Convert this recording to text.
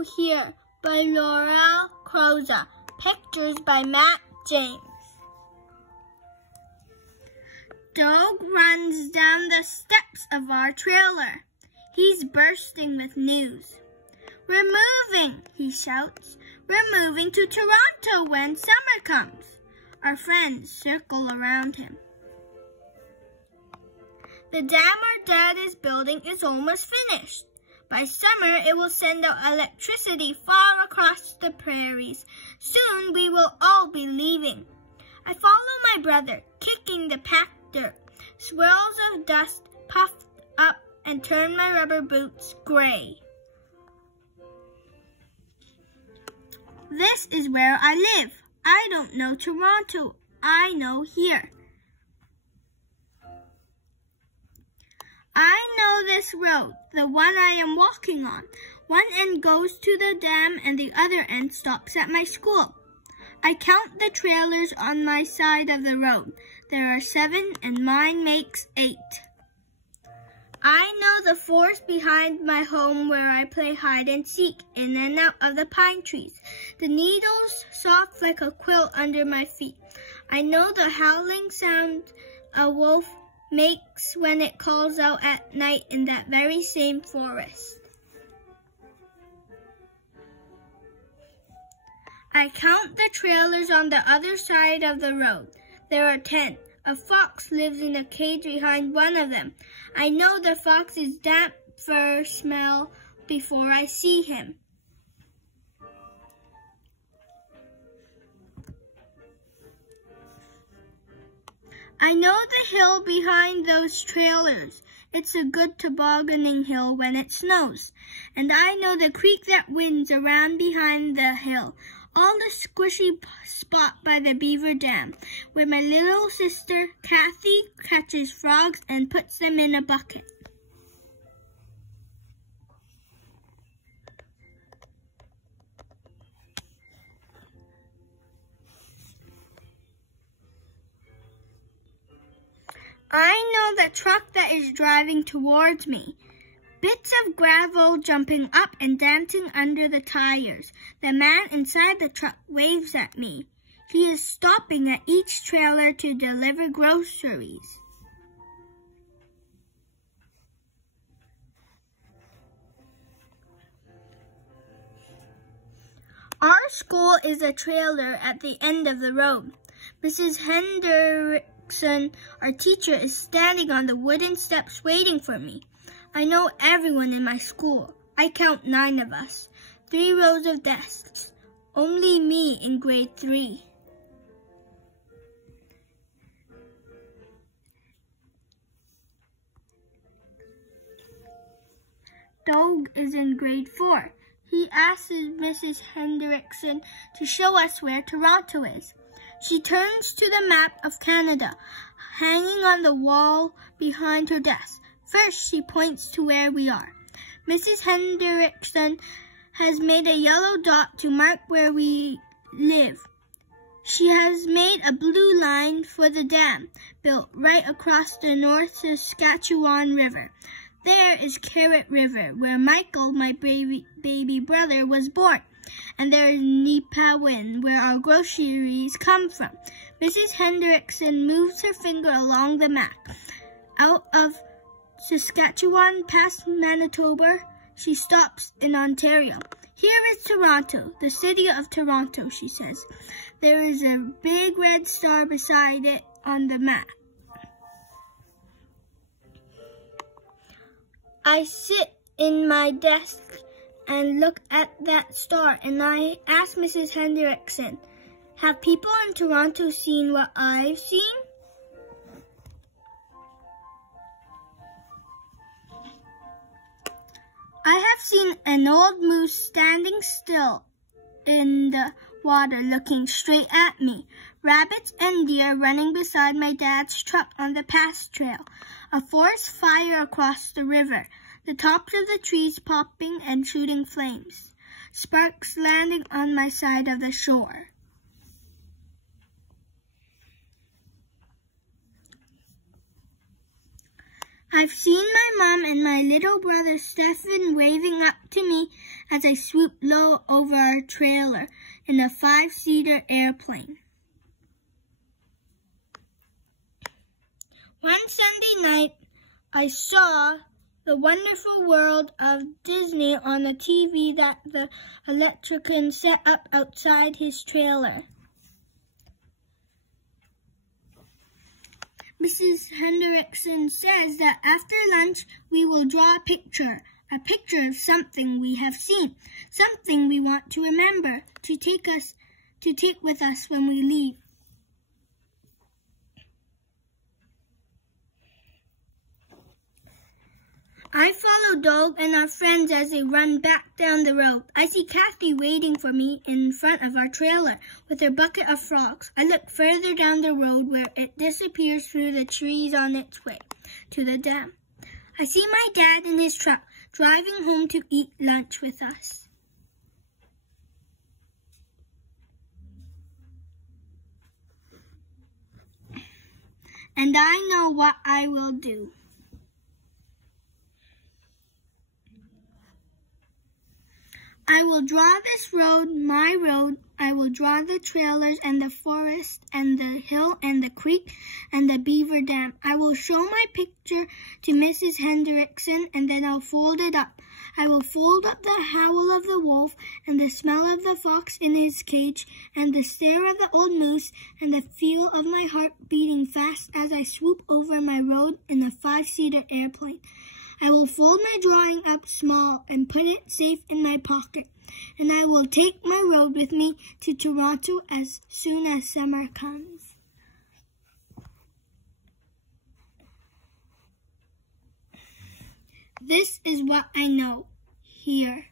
Know Here by Laurel Croza. Pictures by Matt James. Doug runs down the steps of our trailer. He's bursting with news. "We're moving," he shouts. "We're moving to Toronto when summer comes." Our friends circle around him. The dam our dad is building is almost finished. By summer, it will send out electricity far across the prairies. Soon, we will all be leaving. I follow my brother, kicking the packed dirt. Swirls of dust puffed up and turn my rubber boots gray. This is where I live. I don't know Toronto. I know here. I know this road, the one I am walking on. One end goes to the dam and the other end stops at my school. I count the trailers on my side of the road. There are 7 and mine makes 8. I know the forest behind my home where I play hide and seek in and out of the pine trees. The needles soft like a quilt under my feet. I know the howling sound a wolf makes when it calls out at night in that very same forest. I count the trailers on the other side of the road. There are 10. A fox lives in a cage behind one of them. I know the fox's damp fur smell before I see him. I know the hill behind those trailers. It's a good tobogganing hill when it snows. And I know the creek that winds around behind the hill. All the squishy spot by the beaver dam, where my little sister, Kathy, catches frogs and puts them in a bucket. I know the truck that is driving towards me. Bits of gravel jumping up and dancing under the tires. The man inside the truck waves at me. He is stopping at each trailer to deliver groceries. Our school is a trailer at the end of the road. Mrs. Hendrickson, our teacher, is standing on the wooden steps waiting for me. I know everyone in my school. I count 9 of us. 3 rows of desks. Only me in grade 3. Doug is in grade 4. He asks Mrs. Hendrickson to show us where Toronto is. She turns to the map of Canada, hanging on the wall behind her desk. First, she points to where we are. Mrs. Hendrickson has made a yellow dot to mark where we live. She has made a blue line for the dam, built right across the North Saskatchewan River. There is Carrot River, where Michael, my baby brother, was born. And there is Neepawan, where our groceries come from. Mrs. Hendrickson moves her finger along the map. Out of Saskatchewan past Manitoba, she stops in Ontario. Here is Toronto, the city of Toronto, she says. There is a big red star beside it on the map. I sit in my desk and look at that star, and I ask Mrs. Hendrickson, have people in Toronto seen what I've seen? I have seen an old moose standing still in the water looking straight at me. Rabbits and deer running beside my dad's truck on the pass trail. A forest fire across the river. The tops of the trees popping and shooting flames. Sparks landing on my side of the shore. I've seen my mom and my little brother Stephen waving up to me as I swoop low over our trailer in a 5-seater airplane. One Sunday night, I saw The Wonderful World of Disney on the TV that the electrician set up outside his trailer. Mrs. Hendrickson says that after lunch we will draw a picture of something we have seen, something we want to remember, to take with us when we leave. I follow Doug and our friends as they run back down the road. I see Kathy waiting for me in front of our trailer with her bucket of frogs. I look further down the road where it disappears through the trees on its way to the dam. I see my dad in his truck driving home to eat lunch with us. And I know what I will do. I will draw this road, my road. I will draw the trailers and the forest and the hill and the creek and the beaver dam. I will show my picture to Mrs. Hendrickson and then I'll fold it up. I will fold up the howl of the wolf and the smell of the fox in his cage and the stare of the old moose and the feel of my heart beating fast as I swoop over my road in a 5-seater airplane. I will fold my drawing up small and put it safe in my pocket, and I will take my road with me to Toronto as soon as summer comes. This is what I know here.